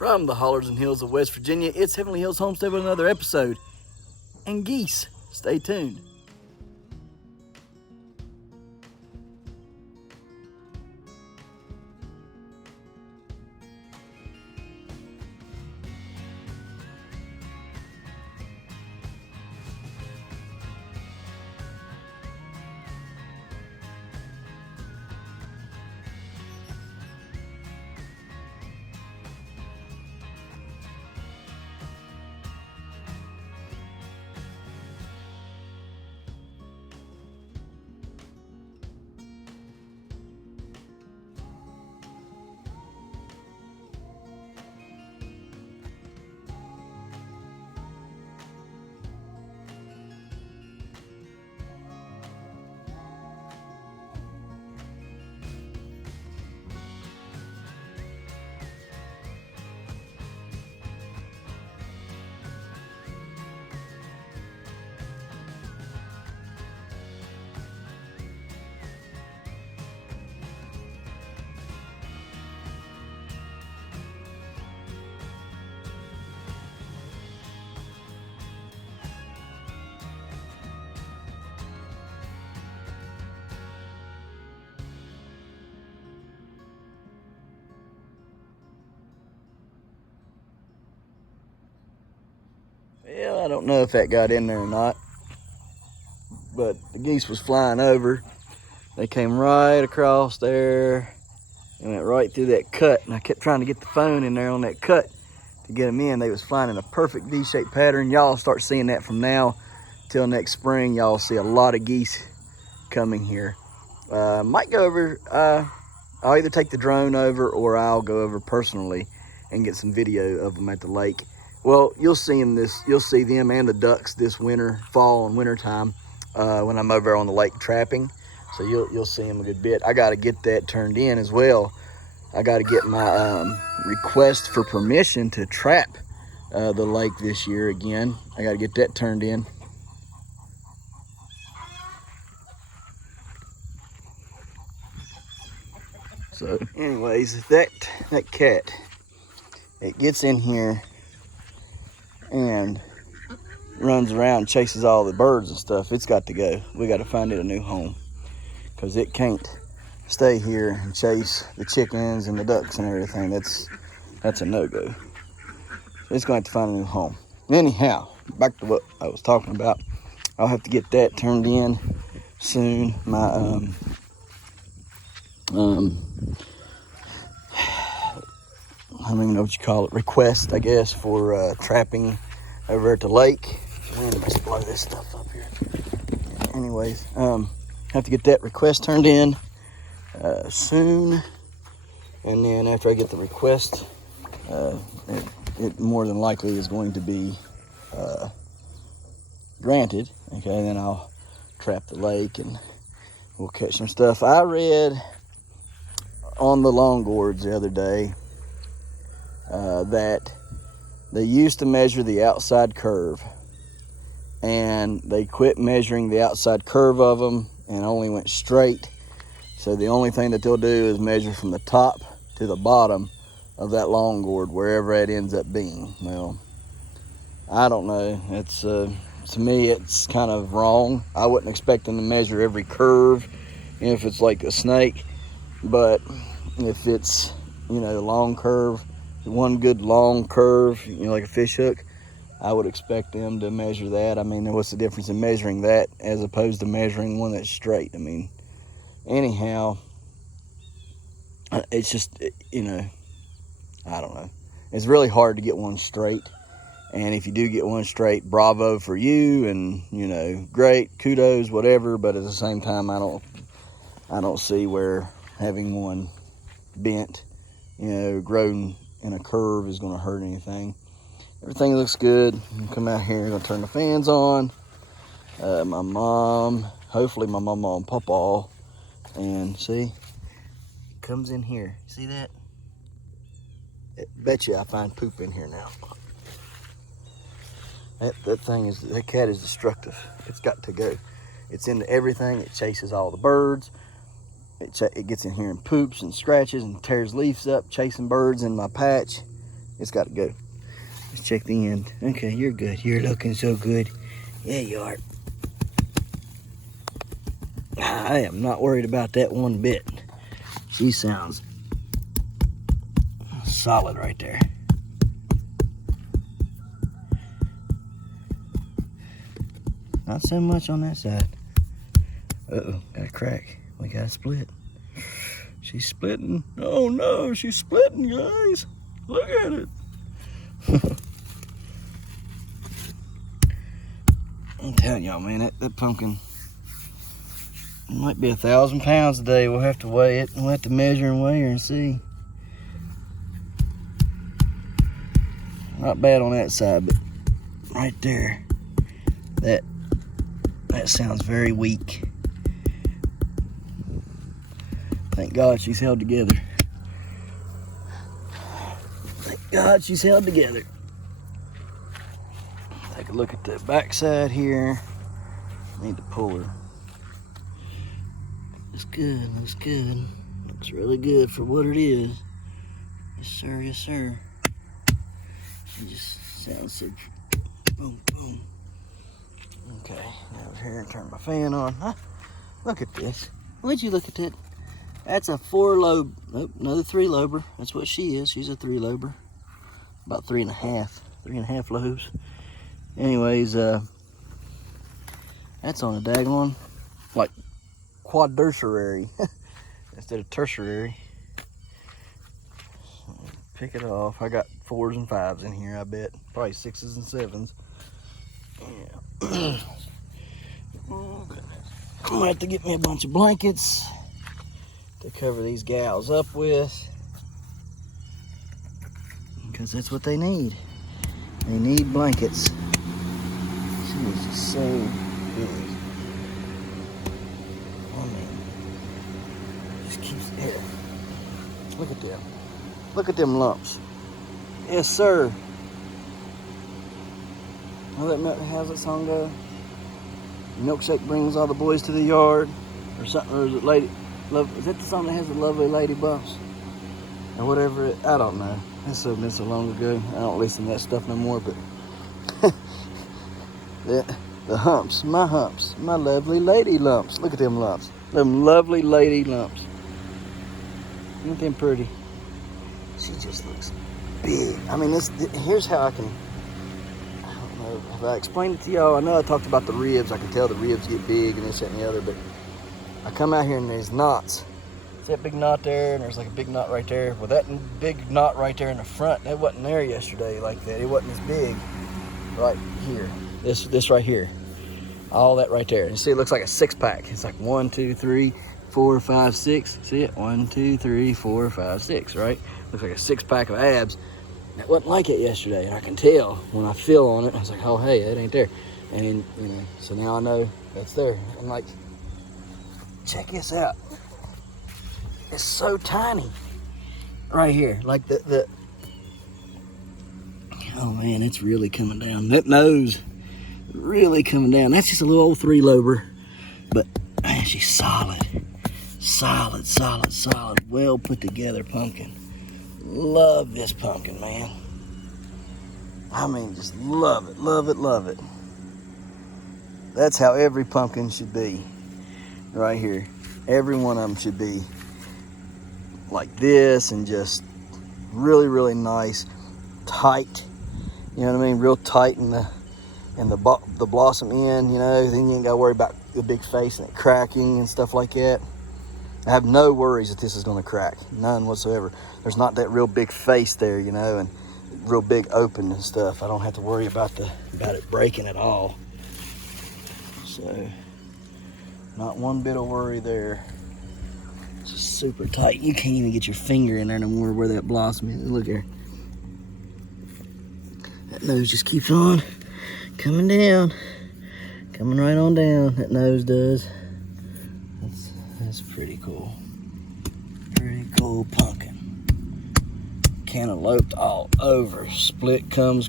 From the hollers and hills of West Virginia, it's Heavenly Hills Homestead with another episode. And geese, stay tuned. Well, I don't know if that got in there or not, but the geese was flying over. They came right across there and went right through that cut, and I kept trying to get the phone in there on that cut to get them in. They was flying in a perfect V-shaped pattern. Y'all start seeing that from now till next spring. Y'all see a lot of geese coming here. Might go over, I'll either take the drone over or I'll go over personally and get some video of them at the lake. Well, you'll see them and the ducks this fall and winter time when I'm over on the lake trapping. So you'll see them a good bit. I got to get that turned in as well. I got to get my request for permission to trap the lake this year again. I got to get that turned in. So anyways, that cat, it gets in here and runs around, chases all the birds and stuff. It's got to go. We got to find it a new home because it can't stay here and chase the chickens and the ducks and everything. That's a no-go. It's going to have to find a new home. Anyhow, back to what I was talking about. I'll have to get that turned in soon. My I don't even know what you call it, request, I guess, for trapping over at the lake. Let's blow this stuff up here. Anyways, have to get that request turned in soon. And then after I get the request, it more than likely is going to be granted. Okay, then I'll trap the lake and we'll catch some stuff. I read on the long gourds the other day that they used to measure the outside curve, and they quit measuring the outside curve of them and only went straight. So the only thing that they'll do is measure from the top to the bottom of that long gourd, wherever it ends up being. Well, I don't know. It's to me, it's kind of wrong. I wouldn't expect them to measure every curve if it's like a snake, but if it's, long curve, one good long curve, like a fish hook, I would expect them to measure that. I mean, what's the difference in measuring that as opposed to measuring one that's straight? I mean, anyhow, it's just, I don't know. It's really hard to get one straight. And if you do get one straight, bravo for you, and, great, kudos, whatever. But at the same time, I don't see where having one bent, grown in a curve is going to hurt anything. Everything looks good. Come out here, I'm going to turn the fans on. Hopefully my mama and papa, and see, comes in here. See that? I bet you I find poop in here now. That cat is destructive. It's got to go. It's into everything. It chases all the birds. It gets in here and poops and scratches and tears leaves up, chasing birds in my patch. It's got to go. Let's check the end. Okay, you're good. You're looking so good. Yeah, you are. I am not worried about that one bit. She sounds solid right there. Not so much on that side. Uh-oh, got a crack. We got a split. She's splitting. Oh no, she's splitting, guys. Look at it. I'm telling y'all, man, that pumpkin might be 1,000 pounds today. We'll have to weigh it. We'll have to measure and weigh her and see. Not bad on that side, but right there, that sounds very weak. Thank God she's held together. Thank God she's held together. Take a look at the back side here. Need to pull her. Looks good, looks good. Looks really good for what it is. Yes sir, yes sir. She just sounds so boom, boom. Okay, now over here and turn my fan on. Huh? Look at this. Would you look at that? That's a 4-lobe, nope, another 3-lober. That's what she is. She's a 3-lober. About 3.5 lobes. Anyways, that's on a daggone, like, quadtertiary instead of tertiary. Pick it off. I got 4s and 5s in here, I bet. Probably 6s and 7s. Yeah. Oh, goodness. I'm gonna have to get me a bunch of blankets to cover these gals up with, because that's what they need. They need blankets. She is just so big. Oh man. Just keeps there. Look at them. Look at them lumps. Yes, sir. How's that song go? Milkshake brings all the boys to the yard, or something, or is it lady? Is that the song that has the lovely lady bumps? Or whatever I don't know. That's been so long ago. I don't listen to that stuff no more, but the humps, my lovely lady lumps. Look at them lumps. Them lovely lady lumps. Ain't them pretty? She just looks big. I mean, here's how I don't know, have I explained it to y'all? I know I talked about the ribs. I can tell the ribs get big and this, that, and the other, but I come out here and there's knots. See that big knot there, and there's like a big knot right there. Well, that big knot right there in the front, that wasn't there yesterday like that. It wasn't as big right here. This right here. All that right there. And see, it looks like a 6-pack. It's like 1, 2, 3, 4, 5, 6. See it? 1, 2, 3, 4, 5, 6, right? Looks like a 6-pack of abs. That wasn't like it yesterday, and I can tell when I feel on it. I was like, oh, hey, that ain't there. And, you know, so now I know that's there. I'm like, check this out. It's so tiny right here. Like oh man, it's really coming down. That nose really coming down. That's just a little old 3-lober, but man, she's solid. Well put together pumpkin. Love this pumpkin, man. I mean, just love it. That's how every pumpkin should be right here. Every one of them should be like this, and just really nice, tight. You know what I mean? Real tight in the blossom end. You know, then you ain't got to worry about the big face and it cracking and stuff like that. I have no worries that this is going to crack, none whatsoever. There's not that real big face there, you know, and real big open and stuff. I don't have to worry about it breaking at all. So, not one bit of worry there. Just super tight. You can't even get your finger in there no more where that blossom is. Look here. That nose just keeps on coming down. Coming right on down. That nose does. That's pretty cool. Pretty cool pumpkin. Cantalouped all over. Split comes,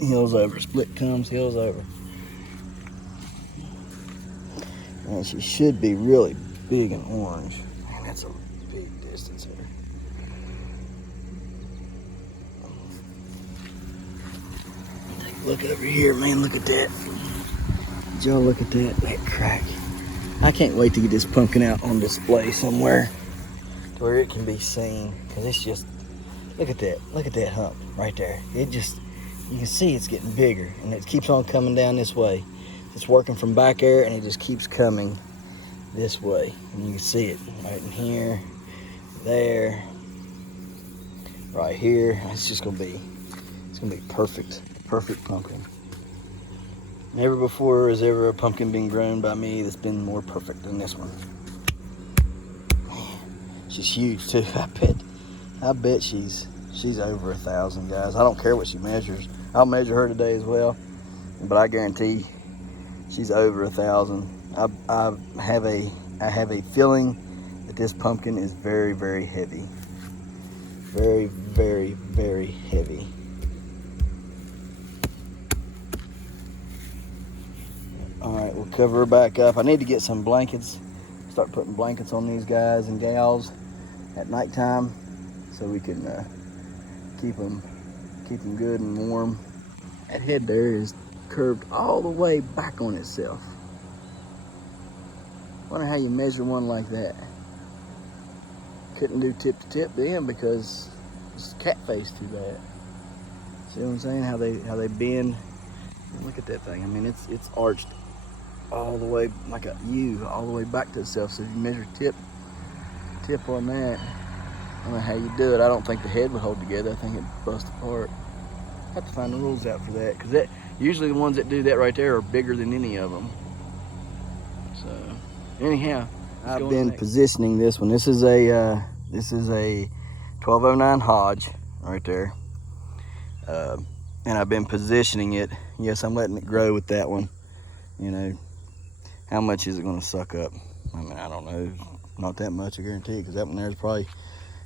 heels over. Split comes, heels over. And she should be really big and orange. Man, that's a big distance here. Look over here, man. Look at that. Did y'all look at that crack? I can't wait to get this pumpkin out on display somewhere to where it can be seen. Cause it's just, look at that. Look at that hump right there. It just, you can see it's getting bigger, and it keeps on coming down this way. It's working from back there, and it just keeps coming this way. And you can see it right in here, there, right here. It's just gonna be, it's gonna be perfect pumpkin. Never before has ever a pumpkin been grown by me that's been more perfect than this one. Man, she's huge too. I bet she's over 1,000, guys. I don't care what she measures. I'll measure her today as well, but I guarantee she's over 1,000. I have a feeling that this pumpkin is very, very heavy. Very, very, very heavy. All right, we'll cover her back up. I need to get some blankets, start putting blankets on these guys and gals at nighttime so we can keep them good and warm. That head there is curved all the way back on itself. Wonder how you measure one like that. Couldn't do tip to tip then because it's cat face too bad. See what I'm saying? How they bend. Look at that thing. I mean, it's arched all the way like a U, all the way back to itself. So if you measure tip on that, I don't know how you do it. I don't think the head would hold together. I think it'd bust apart. I have to find the rules out for that, because that usually the ones that do that right there are bigger than any of them. So anyhow, I've been positioning this one. This is a 1209 Hodge right there, and I've been positioning it. Yes, I'm letting it grow with that one. You know, how much is it going to suck up? I mean, I don't know, not that much, I guarantee, because that one there is probably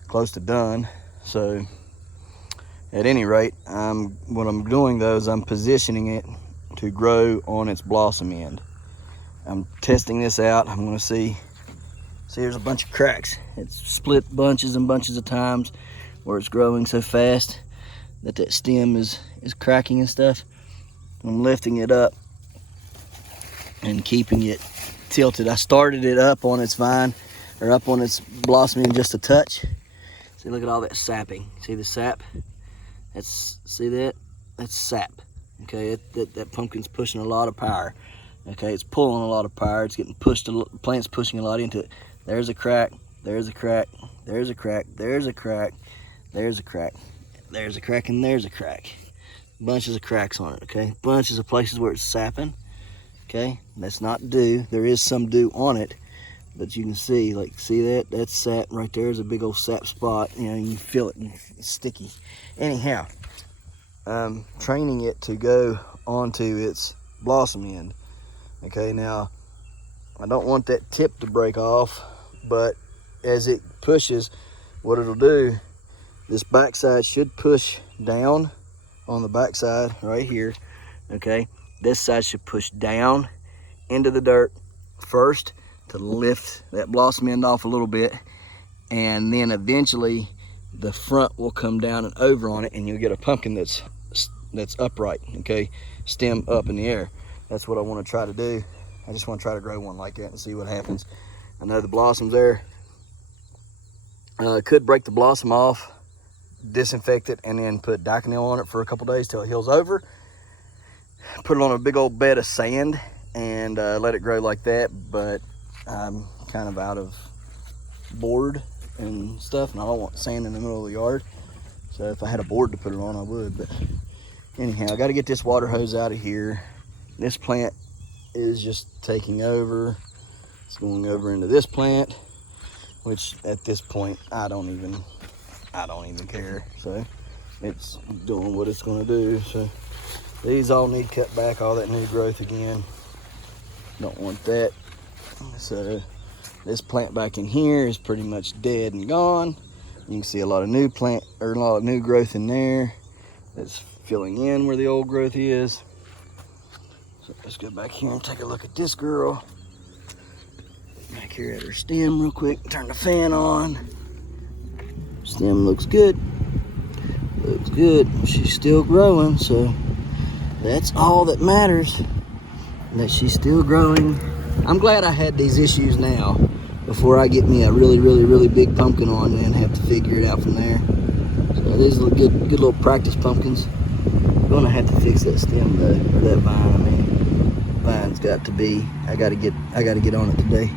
close to done. So at any rate, what I'm doing though is I'm positioning it to grow on its blossom end. I'm testing this out. I'm going to see there's a bunch of cracks. It's split bunches and bunches of times where it's growing so fast that stem is cracking and stuff. I'm lifting it up and keeping it tilted. I started it up on its vine, or up on its blossoming just a touch. See, look at all that sapping. See the sap? See that? That's sap. Okay, that pumpkin's pushing a lot of power. Okay, it's pulling a lot of power. It's getting pushed. The plant's pushing a lot into it. There's a crack. There's a crack. There's a crack. There's a crack. There's a crack. There's a crack, and there's a crack. Bunches of cracks on it. Okay, bunches of places where it's sapping. Okay, that's not dew. There is some dew on it, but you can see, see that? That's sap right there. Is a big old sap spot. You know, you feel it. It's sticky. Anyhow, I'm training it to go onto its blossom end. Okay, now I don't want that tip to break off, but as it pushes, what it'll do, this backside should push down on the backside right here. Okay, this side should push down into the dirt first to lift that blossom end off a little bit, and then eventually the front will come down and over on it, and you'll get a pumpkin that's upright. Okay, stem up in the air. That's what I want to try to do. I just want to try to grow one like that and see what happens. I know the blossoms there. Could break the blossom off, disinfect it, and then put Daconil on it for a couple days till it heals over. Put it on a big old bed of sand and let it grow like that. But I'm kind of out of board and stuff, and I don't want sand in the middle of the yard. So if I had a board to put it on, I would. But anyhow, I got to get this water hose out of here. This plant is just taking over. It's going over into this plant, which at this point I don't even care. So it's doing what it's going to do. So these all need cut back, all that new growth again. Don't want that. So this plant back in here is pretty much dead and gone. You can see a lot of new growth in there that's filling in where the old growth is. So let's go back here and take a look at this girl. Back here at her stem real quick. Turn the fan on. Stem looks good. Looks good. She's still growing, so That's all that matters, that she's still growing. I'm glad I had these issues now before I get me a really, really, really big pumpkin on and have to figure it out from there. So these are good little practice pumpkins. I'm gonna have to fix that stem though, or that vine. I mean, vine's got to be. I gotta get on it today.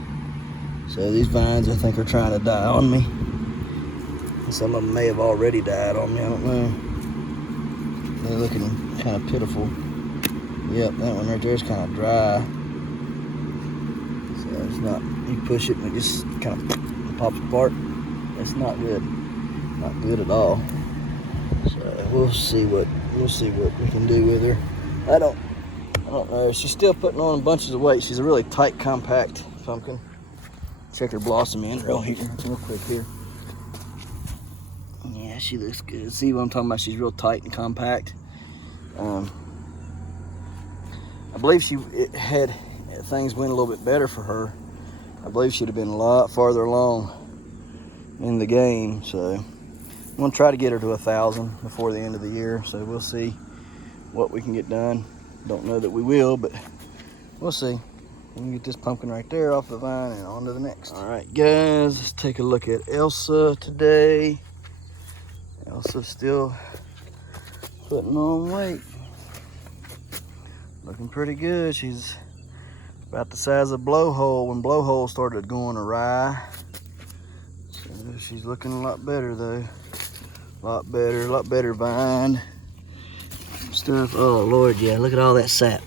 So these vines, I think, are trying to die on me. Some of them may have already died on me. I don't know. They're looking kind of pitiful. Yep, that one right there is kind of dry. So it's not. You push it and it just kind of pops apart. That's not good. Not good at all. So we'll see what we can do with her. I don't know. She's still putting on bunches of weight. She's a really tight, compact pumpkin. Check her blossom in real quick here. Yeah, she looks good. See what I'm talking about? She's real tight and compact. I believe things went a little bit better for her. I believe she'd have been a lot farther along in the game. So I'm gonna try to get her to 1,000 before the end of the year. So we'll see what we can get done. Don't know that we will, but we'll see. We can get this pumpkin right there off the vine and on to the next. All right, guys, let's take a look at Elsa today. Elsa's still putting on weight. Looking pretty good. She's about the size of Blowhole when Blowhole started going awry. So she's looking a lot better though. A lot better vine. Stuff. Oh Lord, yeah, look at all that sap.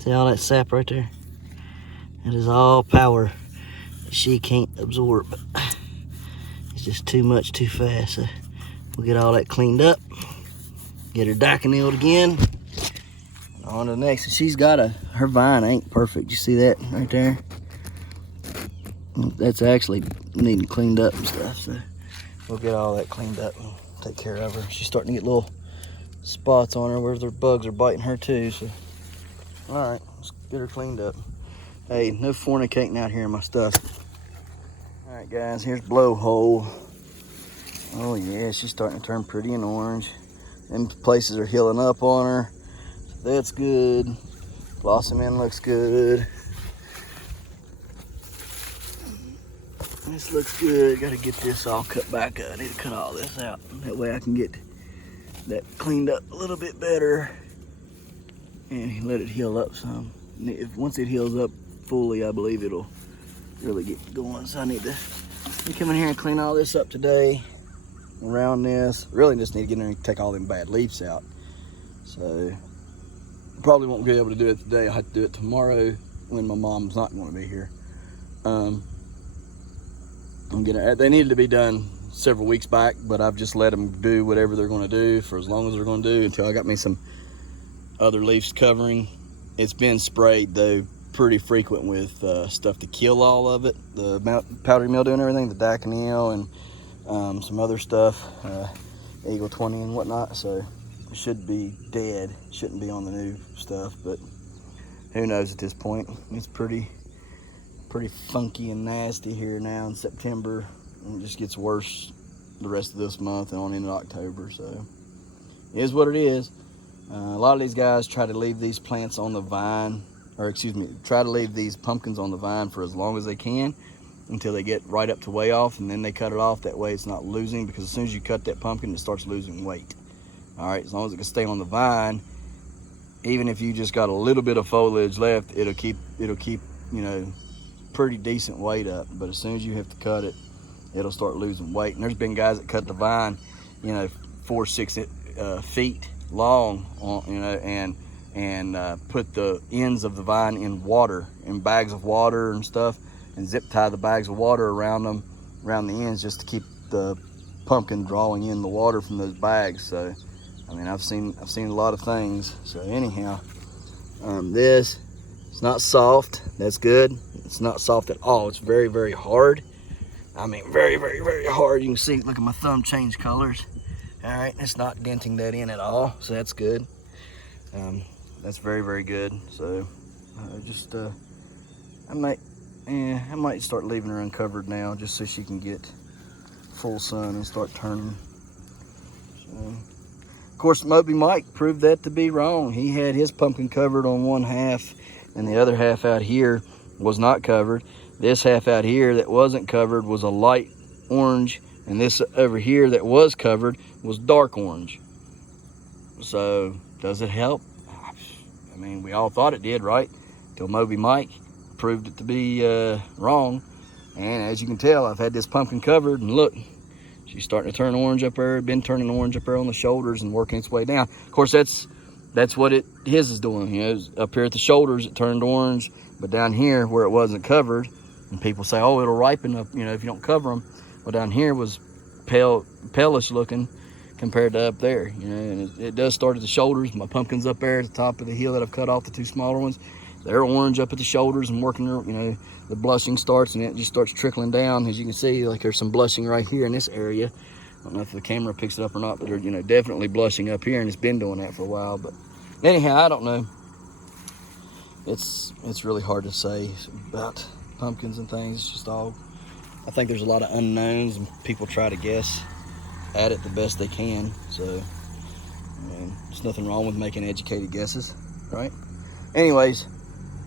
See all that sap right there? That is all power that she can't absorb. It's just too much too fast. So we'll get all that cleaned up, get her daconiled again, and on to the next. She's got her vine ain't perfect. You see that right there? That's actually needing cleaned up and stuff. So we'll get all that cleaned up and take care of her. She's starting to get little spots on her where their bugs are biting her too. So all right, let's get her cleaned up. Hey, no fornicating out here in my stuff. All right, guys, here's Blowhole. Oh yeah, she's starting to turn pretty and orange. Them places are healing up on her. So that's good. Blossom end looks good. This looks good. Gotta get this all cut back up. I need to cut all this out. That way I can get that cleaned up a little bit better and let it heal up some. Once it heals up fully, I believe it'll really get going. So I need to come in here and clean all this up today. Around this, really just need to get in there and take all them bad leaves out. So probably won't be able to do it today. I'll have to do it tomorrow when my mom's not going to be here. They needed to be done several weeks back, but I've just let them do whatever they're going to do for as long as they're going to do until I got me some other leaves covering. It's been sprayed though pretty frequent with stuff to kill all of it, the powdery mildew and everything, the daconil and some other stuff, Eagle 20 and whatnot. So it should be dead, shouldn't be on the new stuff, but who knows at this point. It's pretty funky and nasty here now in September, and it just gets worse the rest of this month and on into October. So it is what it is. A lot of these guys try to leave these plants on the vine, or excuse me, try to leave these pumpkins on the vine for as long as they can until they get right up to way off, and then they cut it off. That way it's not losing, because as soon as you cut that pumpkin, it starts losing weight. All right, as long as it can stay on the vine, even if you just got a little bit of foliage left, it'll keep you know, pretty decent weight up. But as soon as you have to cut it, it'll start losing weight. And there's been guys that cut the vine, you know, 4 or 6 feet long, you know, and put the ends of the vine in water, in bags of water and stuff, and zip tie the bags of water around them, around the ends, just to keep the pumpkin drawing in the water from those bags. So I mean, I've seen a lot of things. So anyhow, this, it's not soft. That's good. It's not soft at all. It's very, very hard. I mean, very, very, very hard. You can see, look at my thumb change colors. All right, it's not denting that in at all, so that's good. That's very, very good. So I might start leaving her uncovered now, just so she can get full sun and start turning. So, of course, Moby Mike proved that to be wrong. He had his pumpkin covered on one half, and the other half out here was not covered. This half out here that wasn't covered was a light orange, and this over here that was covered was dark orange. So does it help? I mean, we all thought it did, right? Till Moby Mike proved it to be wrong. And as you can tell, I've had this pumpkin covered, and look, she's starting to turn orange up there. Been turning orange up there on the shoulders and working its way down. Of course, that's what his is doing. You know, up here at the shoulders, it turned orange, but down here where it wasn't covered, and people say, oh, it'll ripen up, you know, if you don't cover them. Well, down here was palish looking compared to up there, you know, and it does start at the shoulders. My pumpkins up there at the top of the hill that I've cut off, the two smaller ones, they're orange up at the shoulders and working, you know, the blushing starts, and it just starts trickling down. As you can see, like there's some blushing right here in this area. I don't know if the camera picks it up or not, but they're, you know, definitely blushing up here, and it's been doing that for a while. But anyhow, I don't know. It's really hard to say about pumpkins and things. It's just all, I think there's a lot of unknowns, and people try to guess at it the best they can. So, I mean, there's nothing wrong with making educated guesses, right? Anyways,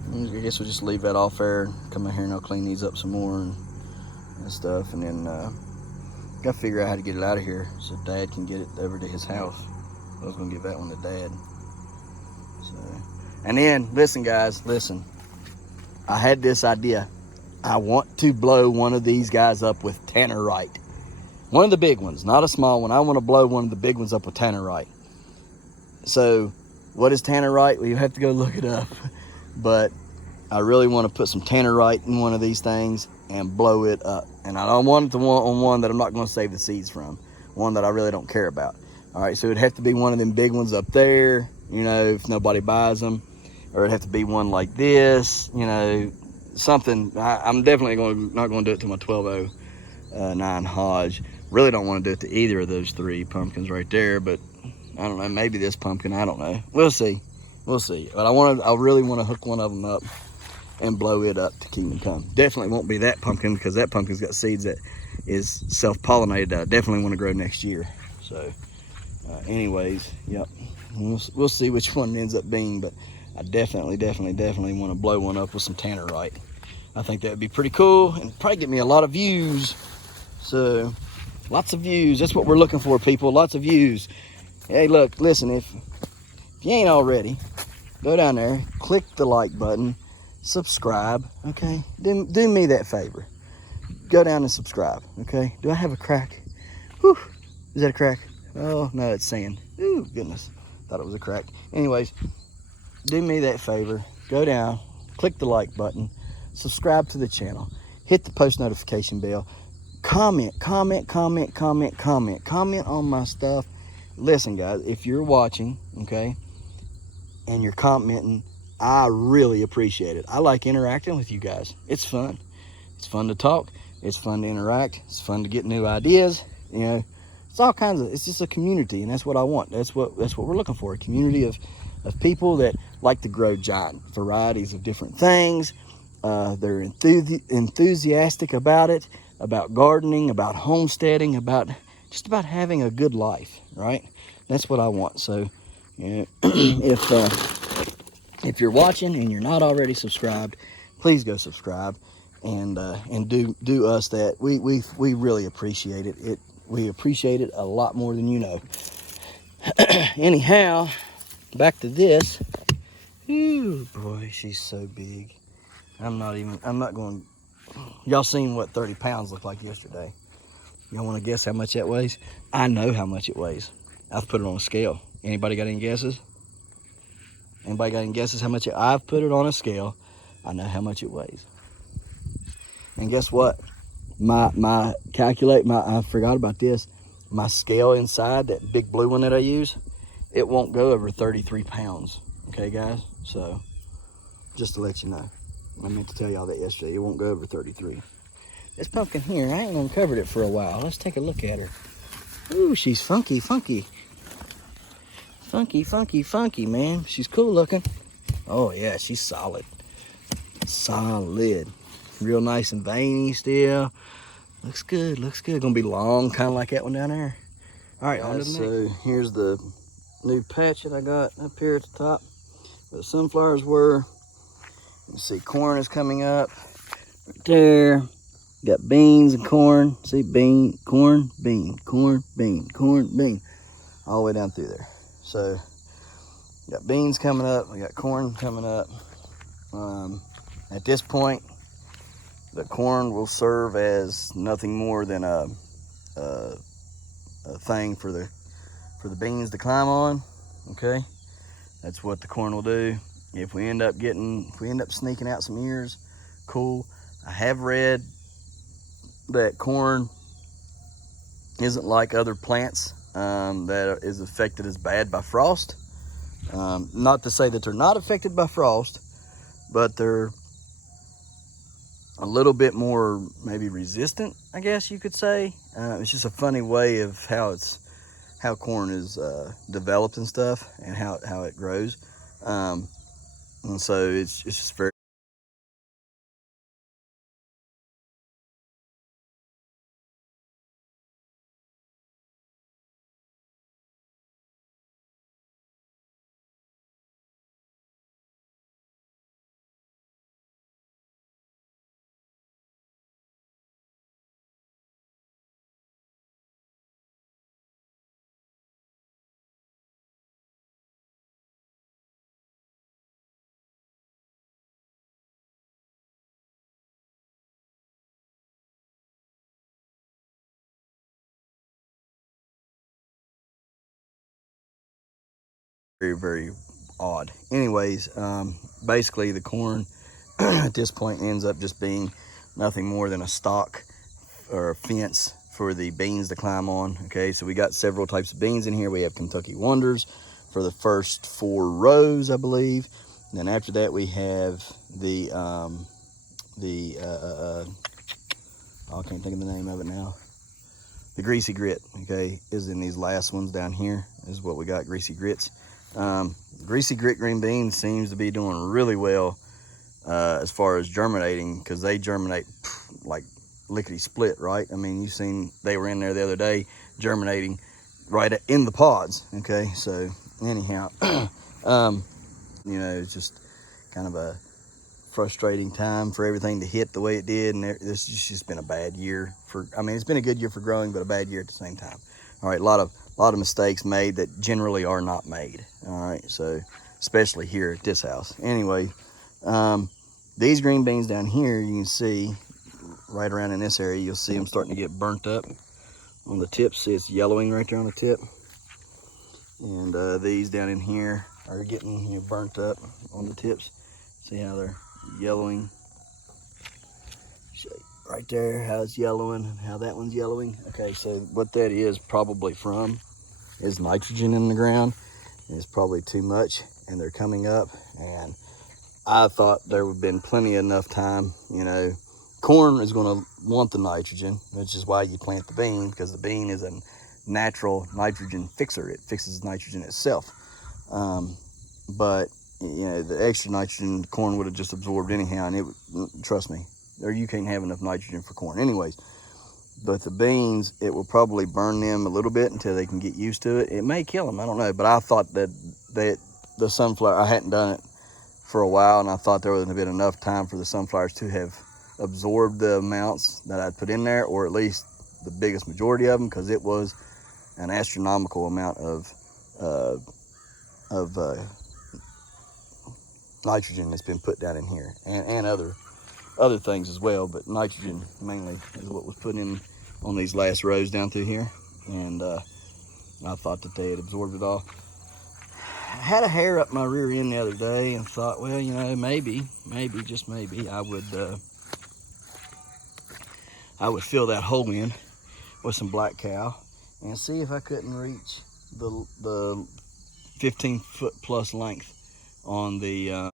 I guess we'll just leave that off there. Come in here and I'll clean these up some more and stuff, and then gotta figure out how to get it out of here so Dad can get it over to his house. I was gonna give that one to Dad. So, and then listen, guys, listen. I had this idea. I want to blow one of these guys up with tannerite. One of the big ones, not a small one. I want to blow one of the big ones up with tannerite. So, what is tannerite? Well, you have to go look it up. But I really want to put some tannerite in one of these things and blow it up. And I don't want it to on one that I'm not going to save the seeds from. One that I really don't care about. All right, so it'd have to be one of them big ones up there, you know, if nobody buys them. Or it'd have to be one like this, you know, something. I'm definitely not going to do it to my 1209 Hodge. Really don't want to do it to either of those three pumpkins right there. But I don't know, maybe this pumpkin, I don't know. We'll see. We'll see. But I really want to hook one of them up and blow it up to Kingdom Come. Definitely won't be that pumpkin, because that pumpkin's got seeds that is self-pollinated that I definitely want to grow next year. So, anyways, yep. We'll see which one it ends up being, but I definitely want to blow one up with some tannerite. I think that would be pretty cool and probably get me a lot of views. So, lots of views. That's what we're looking for, people. Lots of views. Hey, look, listen, if you ain't already, go down there, click the like button, subscribe, okay? Do me that favor. Go down and subscribe, okay? Do I have a crack? Whew. Is that a crack? Oh, no, it's sand. Ooh, goodness. Thought it was a crack. Anyways, do me that favor. Go down, click the like button, subscribe to the channel, hit the post notification bell, comment on my stuff. Listen, guys, if you're watching, okay, and you're commenting, I really appreciate it. I like interacting with you guys. It's fun. It's fun to talk. It's fun to interact. It's fun to get new ideas. You know, it's all kinds of, it's just a community, and that's what I want. That's what we're looking for, a community of people that like to grow giant varieties of different things. They're enthusiastic about it, about gardening, about homesteading, about just about having a good life, right? That's what I want. So, you know, if you're watching and you're not already subscribed, please go subscribe and do us that. We really appreciate it. We appreciate it a lot more than you know. Anyhow, back to this. Ooh, boy, she's so big. I'm not going. Y'all seen what 30 pounds looked like yesterday. Y'all want to guess how much that weighs? I know how much it weighs. I've put it on a scale. Anybody got any guesses? Anybody got any guesses how much I've put it on a scale? I know how much it weighs. And guess what? I forgot about this. My scale inside, that big blue one that I use, it won't go over 33 pounds. Okay, guys? So, just to let you know. I meant to tell y'all that yesterday. It won't go over 33. This pumpkin here, I ain't uncovered it for a while. Let's take a look at her. Ooh, she's funky. Funky, man. She's cool looking. Oh, yeah, she's solid. Solid. Real nice and veiny still. Looks good. Gonna be long, kind of like that one down there. All right, on to the next. So here's the new patch that I got up here at the top where the sunflowers were. You see corn is coming up right there. Got beans and corn. See, bean, corn, bean, corn, bean, corn, bean, all the way down through there. So got beans coming up. We got corn coming up. At this point, the corn will serve as nothing more than a thing for the beans to climb on. Okay, that's what the corn will do. If we end up sneaking out some ears, cool. I have read that corn isn't like other plants that is affected as bad by frost. Not to say that they're not affected by frost, but they're a little bit more maybe resistant, I guess you could say. It's just a funny way of how corn is developed and stuff, and how it grows. And so it's just very very, very odd. Anyways, basically the corn at this point ends up just being nothing more than a stalk or a fence for the beans to climb on. Okay, so we got several types of beans in here. We have Kentucky Wonders for the first 4 rows, I believe. And then after that we have I can't think of the name of it now. The Greasy Grit, okay, is in these last ones down here, is what we got, Greasy Grits. Greasy Grit green beans seems to be doing really well as far as germinating, because they germinate like lickety split, right? I mean, you've seen they were in there the other day germinating right in the pods. Okay, so anyhow, you know, it's just kind of a frustrating time for everything to hit the way it did, and this has just been a bad year for, I mean, it's been a good year for growing, but a bad year at the same time. All right, a lot of mistakes made that generally are not made. All right, so especially here at this house. Anyway, these green beans down here, you can see right around in this area, you'll see them starting to get burnt up on the tips. See, it's yellowing right there on the tip. And these down in here are getting, you know, burnt up on the tips. See how they're yellowing? Right there, how it's yellowing and how that one's yellowing. Okay, so what that is probably from is nitrogen in the ground. It's probably too much, and they're coming up. And I thought there would have been plenty enough time. You know, corn is going to want the nitrogen, which is why you plant the bean, because the bean is a natural nitrogen fixer. It fixes nitrogen itself. But you know, the extra nitrogen the corn would have just absorbed anyhow, and it would, trust me, or you can't have enough nitrogen for corn anyways. But the beans, it will probably burn them a little bit until they can get used to it. It may kill them, I don't know. But I thought that the sunflower, I hadn't done it for a while, and I thought there would have been enough time for the sunflowers to have absorbed the amounts that I'd put in there, or at least the biggest majority of them, because it was an astronomical amount of nitrogen that's been put down in here, and other things as well, but nitrogen mainly is what was put in on these last rows down through here. And I thought that they had absorbed it all. I had a hair up my rear end the other day and thought, well, you know, maybe, just maybe, I would fill that hole in with some black cow and see if I couldn't reach the 15-foot plus length on the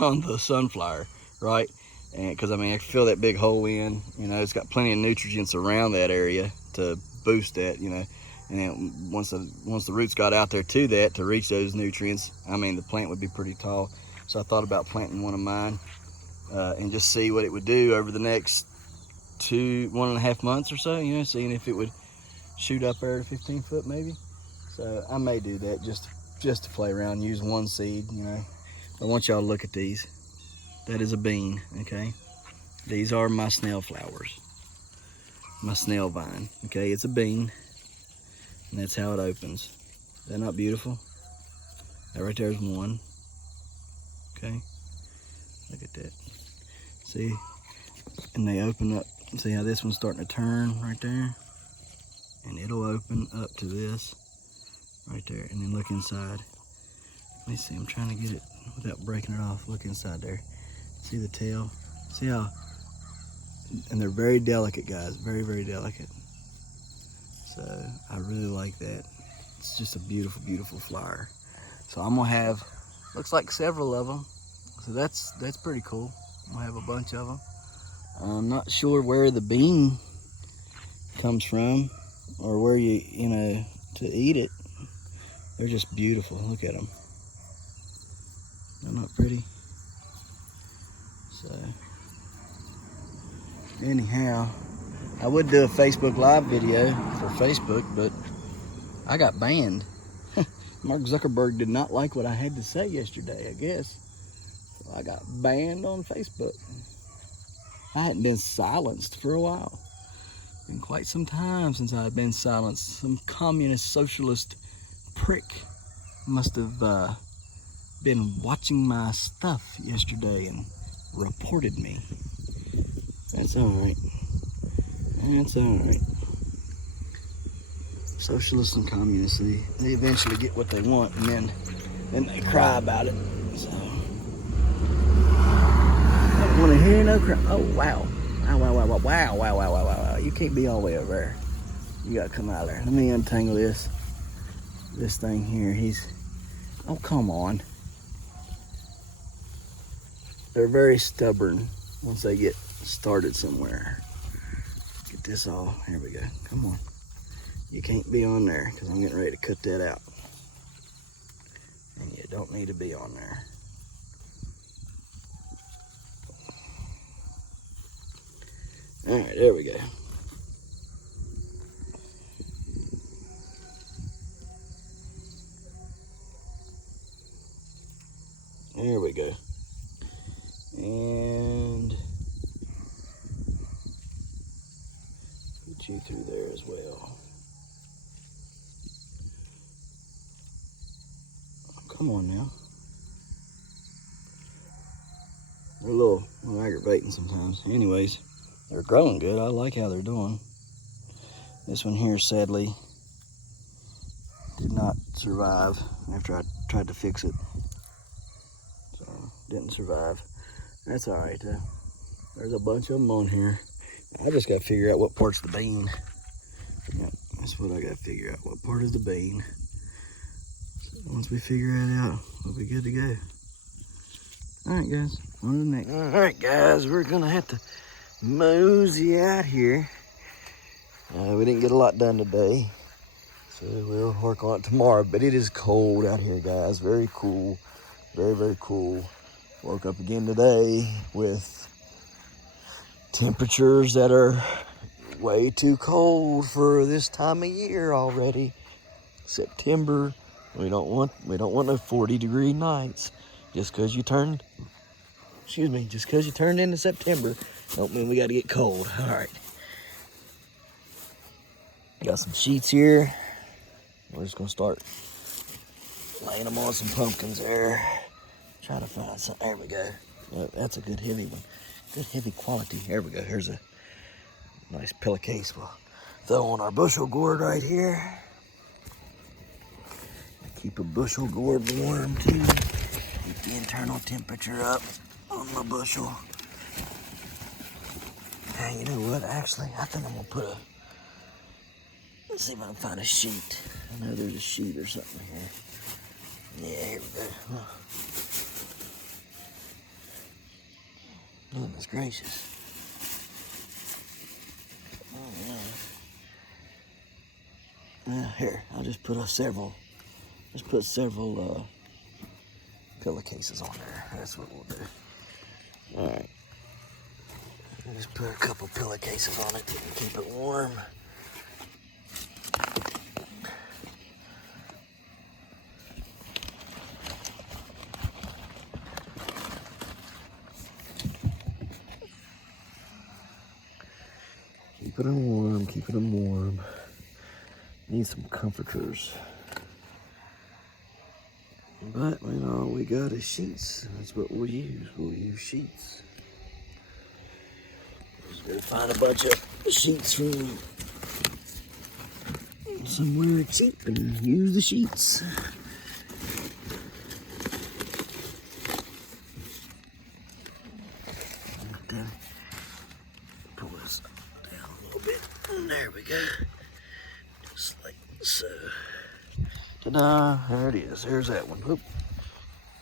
on the sunflower, right? And because I mean, I can fill that big hole in, you know, it's got plenty of nutrients around that area to boost that, you know. And then once the roots got out there to that, to reach those nutrients, I mean, the plant would be pretty tall. So I thought about planting one of mine and just see what it would do over the next 1.5 months or so, you know, seeing if it would shoot up there to 15 foot maybe. So I may do that just to play around, use one seed, you know. I want y'all to look at these. That is a bean, okay? These are my snail flowers, my snail vine, okay? It's a bean, and that's how it opens. Is that not beautiful? That right there is one, okay? Look at that. See? And they open up. See how this one's starting to turn right there? And it'll open up to this right there, and then look inside. Let me see, I'm trying to get it without breaking it off. Look inside there. See the tail? See how, and they're very delicate, guys, very, very delicate. So I really like that. It's just a beautiful, beautiful flower. So I'm gonna have, looks like several of them. So that's pretty cool. I'm gonna have a bunch of them. I'm not sure where the bean comes from or where you know, to eat it. They're just beautiful. Look at them. They're not pretty. So anyhow, I would do a Facebook Live video for Facebook, but I got banned. Mark Zuckerberg did not like what I had to say yesterday, I guess. So I got banned on Facebook. I hadn't been silenced for a while. Been quite some time since I had been silenced. Some communist socialist prick must have been watching my stuff yesterday and reported me. That's all right. That's all right. Socialists and communists, they eventually get what they want, and then they cry about it. So I don't want to hear no cry. Oh wow. Wow. You can't be all the way over there. You gotta come out of there. Let me untangle this thing here. Oh, come on. They're very stubborn once they get started somewhere. Get this all, here we go. Come on. You can't be on there because I'm getting ready to cut that out. And you don't need to be on there. All right, there we go. There we go. And put you through there as well. Oh, come on now. They're a little aggravating sometimes. Anyways, they're growing good. I like how they're doing. This one here, sadly, did not survive after I tried to fix it. So, didn't survive. That's all right, though. There's a bunch of them on here. I just got to figure out what part's the bean. Yep, that's what I got to figure out. What part is the bean? So once we figure that out, we'll be good to go. All right, guys. On to the next. All right, guys. We're going to have to mosey out here. We didn't get a lot done today, so we'll work on it tomorrow. But it is cold out here, guys. Very cool. Very, very cool. Woke up again today with temperatures that are way too cold for this time of year already. September. We don't want no 40-degree nights. Just because you turned into September, don't mean we got to get cold. All right. Got some sheets here. We're just gonna start laying them on some pumpkins there. Try to find some. There we go. That's a good heavy one. Good heavy quality. There we go. Here's a nice pillowcase. We'll throw on our bushel gourd right here. Keep a bushel gourd warm too. Keep the internal temperature up on the bushel. Hey, you know what? Actually, I think I'm gonna put let's see if I can find a sheet. I know there's a sheet or something here. Yeah, here we go. Goodness gracious. Oh, yeah. Here, I'll just put several pillowcases on there. That's what we'll do. All right. Just put a couple pillowcases on it to keep it warm. Keep it warm, keep it warm. Need some comforters. But when all we got is sheets, that's what we'll use. We'll use sheets. Just gotta find a bunch of sheets from somewhere cheap and use the sheets. Pull this down a little bit. There we go. Just like so. Ta-da! There it is. There's that one. Oop.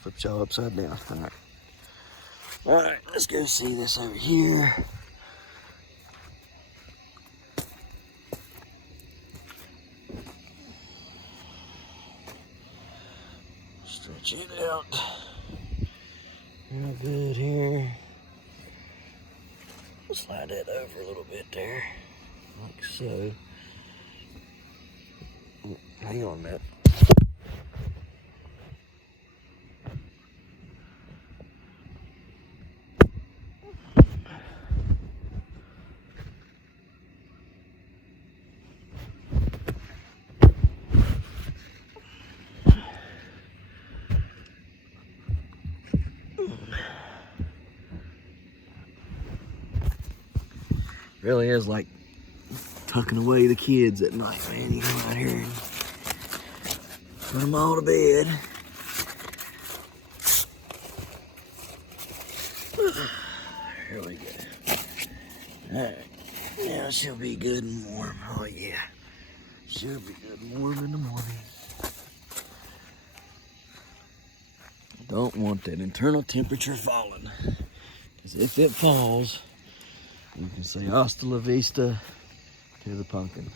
Flipped y'all upside down. All right. All right, let's go see this over here. Stretch it out. Real good here. Slide that over a little bit there, like so. Hang on a minute. Really is like tucking away the kids at night, man. You come out here and put them all to bed. Here we go. All right, now she'll be good and warm. Oh yeah, she'll be good and warm in the morning. Don't want that internal temperature falling, because if it falls, you can say hasta la vista to the pumpkin.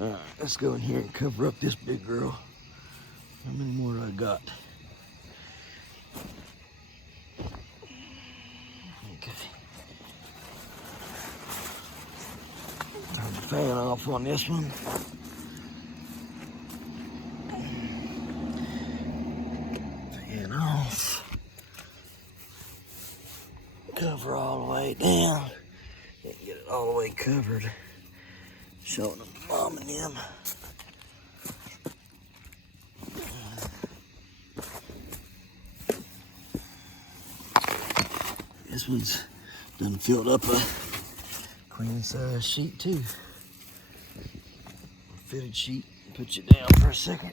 All right, let's go in here and cover up this big girl. How many more I got? Okay. Turn the fan off on this one. Fan off. Cover all the way down. Can't get it all the way covered. Showing them mom and them. This one's done filled up a queen size sheet too. A fitted sheet. Put you down for a second.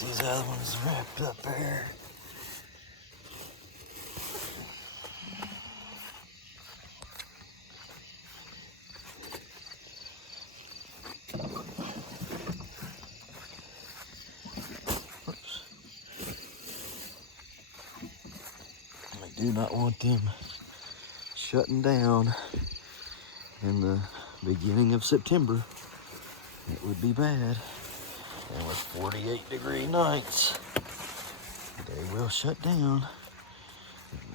These other ones wrapped up there. Oops. I do not want them shutting down in the beginning of September. It would be bad. And with 48-degree nights, they will shut down.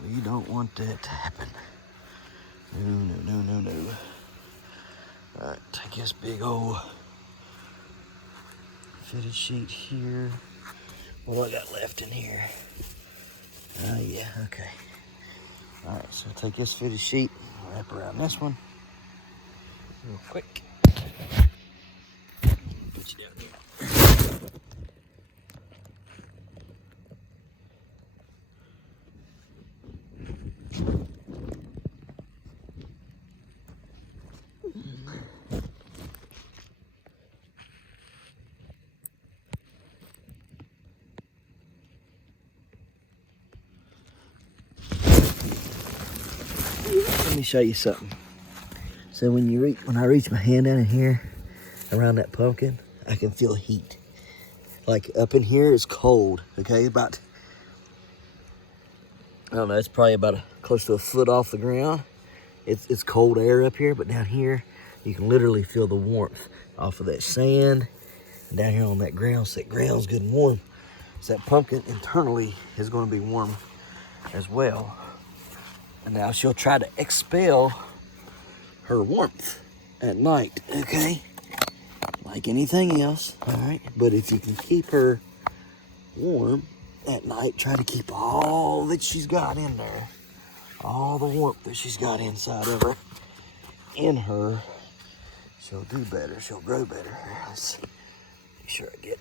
We don't want that to happen. No. All right, take this big old fitted sheet here. What I got left in here? Oh yeah, okay. All right, so take this fitted sheet, wrap around this one real quick. Put you down here. Let me show you something. So when I reach my hand down in here around that pumpkin, I can feel heat. Like up in here, it's cold. Okay, about I don't know. It's probably about close to a foot off the ground. It's cold air up here, but down here, you can literally feel the warmth off of that sand and down here on that ground. So that ground's good and warm. So that pumpkin internally is going to be warm as well. And now she'll try to expel her warmth at night, okay? Like anything else, all right? But if you can keep her warm at night, try to keep all that she's got in there, all the warmth that she's got inside of her, in her, she'll do better, she'll grow better. Let's make sure I get,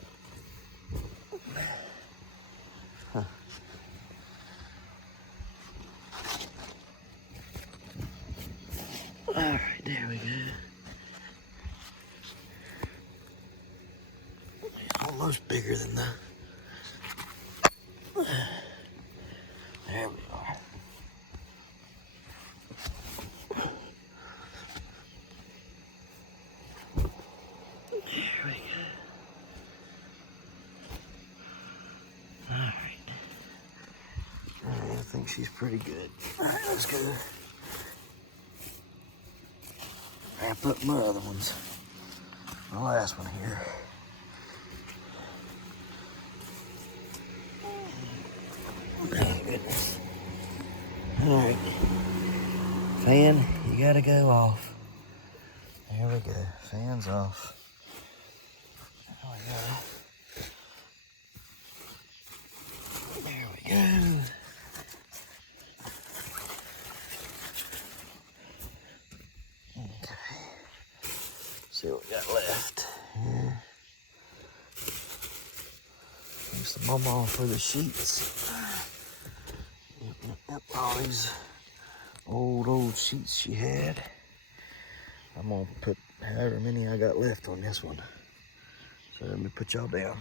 All right, there we go. Almost bigger than the, there we are. There we go. All right. I think she's pretty good. All right, let's go wrap up my other ones. The last one here. Oh, goodness. All right. Fan, you gotta go off. There we go. Fan's off. There we go. There we go. Okay. See what we got left here. Use the mama for the sheets. Yep, all these old sheets she had. I'm gonna put however many I got left on this one. So let me put y'all down.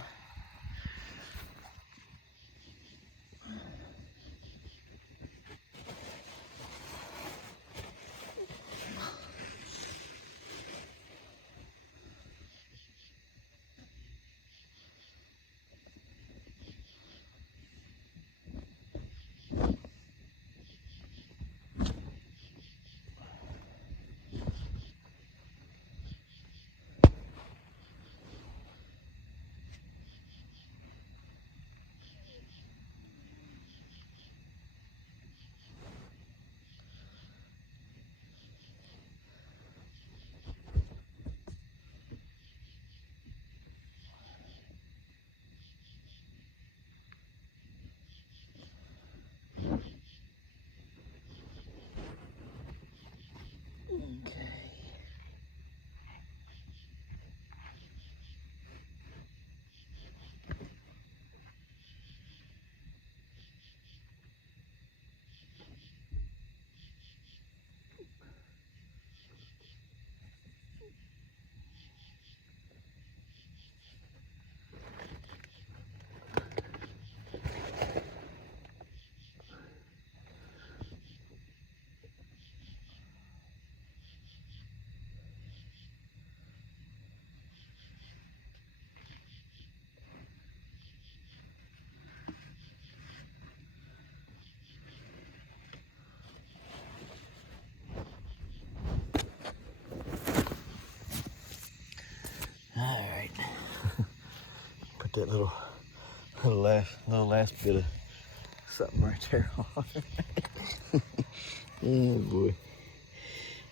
Okay. All right. Put that little last bit of something right there on. Oh boy.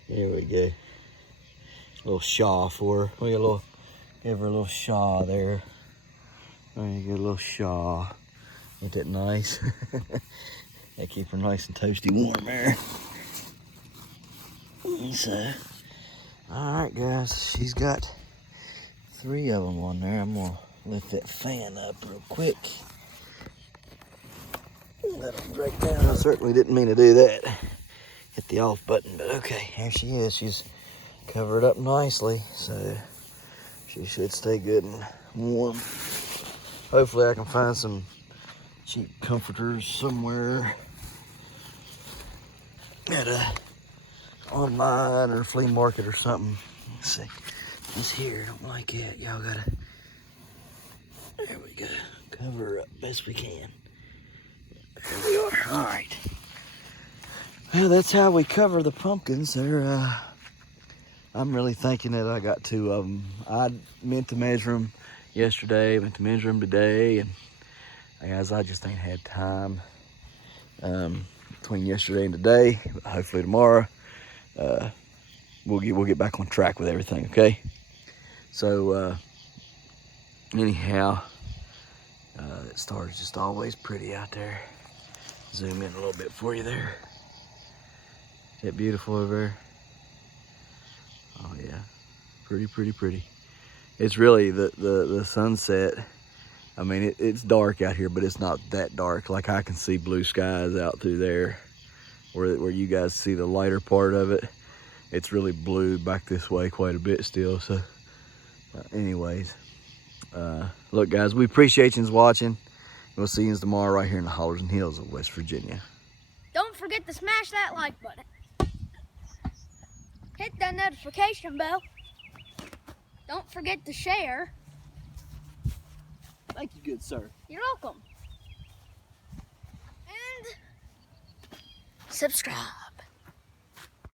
There we go. A little shaw for her. Give her a little shaw there. There you go, a little shaw. Ain't that nice? They keep her nice and toasty warm there. So, alright guys, she's got 3 of them on there. I'm gonna lift that fan up real quick. Let them break down. I certainly didn't mean to do that. Hit the off button, but okay, here she is. She's covered up nicely, so she should stay good and warm. Hopefully I can find some cheap comforters somewhere at a online or flea market or something. Let's see. This here, I don't like it. Y'all gotta, there we go. Cover her up best we can. There we are, all right. Well, that's how we cover the pumpkins. They're, I'm really thinking that I got 2 of them. I meant to measure them yesterday, meant to measure them today, and guys, I just ain't had time between yesterday and today. Hopefully tomorrow, we'll get back on track with everything, okay? So, anyhow, that star's just always pretty out there. Zoom in a little bit for you there. Is that beautiful over there? Oh yeah, pretty, pretty, pretty. It's really the sunset. I mean, it's dark out here, but it's not that dark. Like I can see blue skies out through there, where you guys see the lighter part of it. It's really blue back this way quite a bit still. So, anyways, look guys, we appreciate you watching. We'll see you tomorrow right here in the hollers and hills of West Virginia. Don't forget to smash that like button. Hit that notification bell. Don't forget to share. Thank you, good sir. You're welcome. And subscribe.